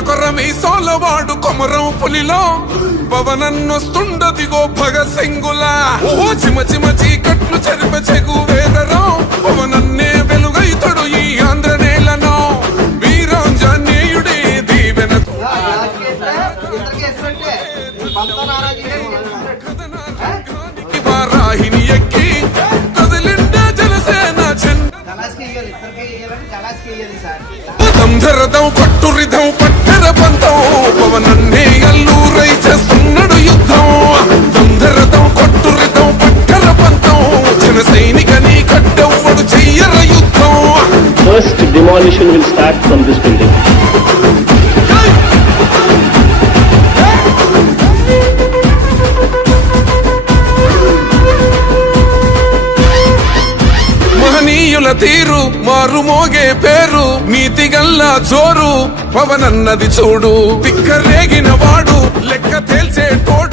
కొర్ర మీ సోలవాడు కొమరం పులిలో పవనన్నొస్తుండదిగో భగత్ సింగులా ఓ చిమ చిమ చీకట్లు చెరిప చెగు వేదరం పవనన్నే వెలుగైతడు ఈ ఆంధ్ర నేలను వీరాంజనేయుడే దీవెనతో వారాహిని ఎక్కి కదిలిండే జనసేన ధరదం పట్టురిధం పట్టర పంతం పవనన్నే అల్లూరై చేస్తున్నాడు యుద్ధం ధరదం కొట్టురిధం పట్టర పంతం జన సైనికని కట్టెవ్వడు చెయ్యర యుద్ధం. First demolition will start from this building. మహనీయుల తీరు మారుమోగే పేరు నీతిగల్లా జోరు పవనన్నది చూడు తిక్కరేగిన వాడు లెక్క తేల్చే తోడు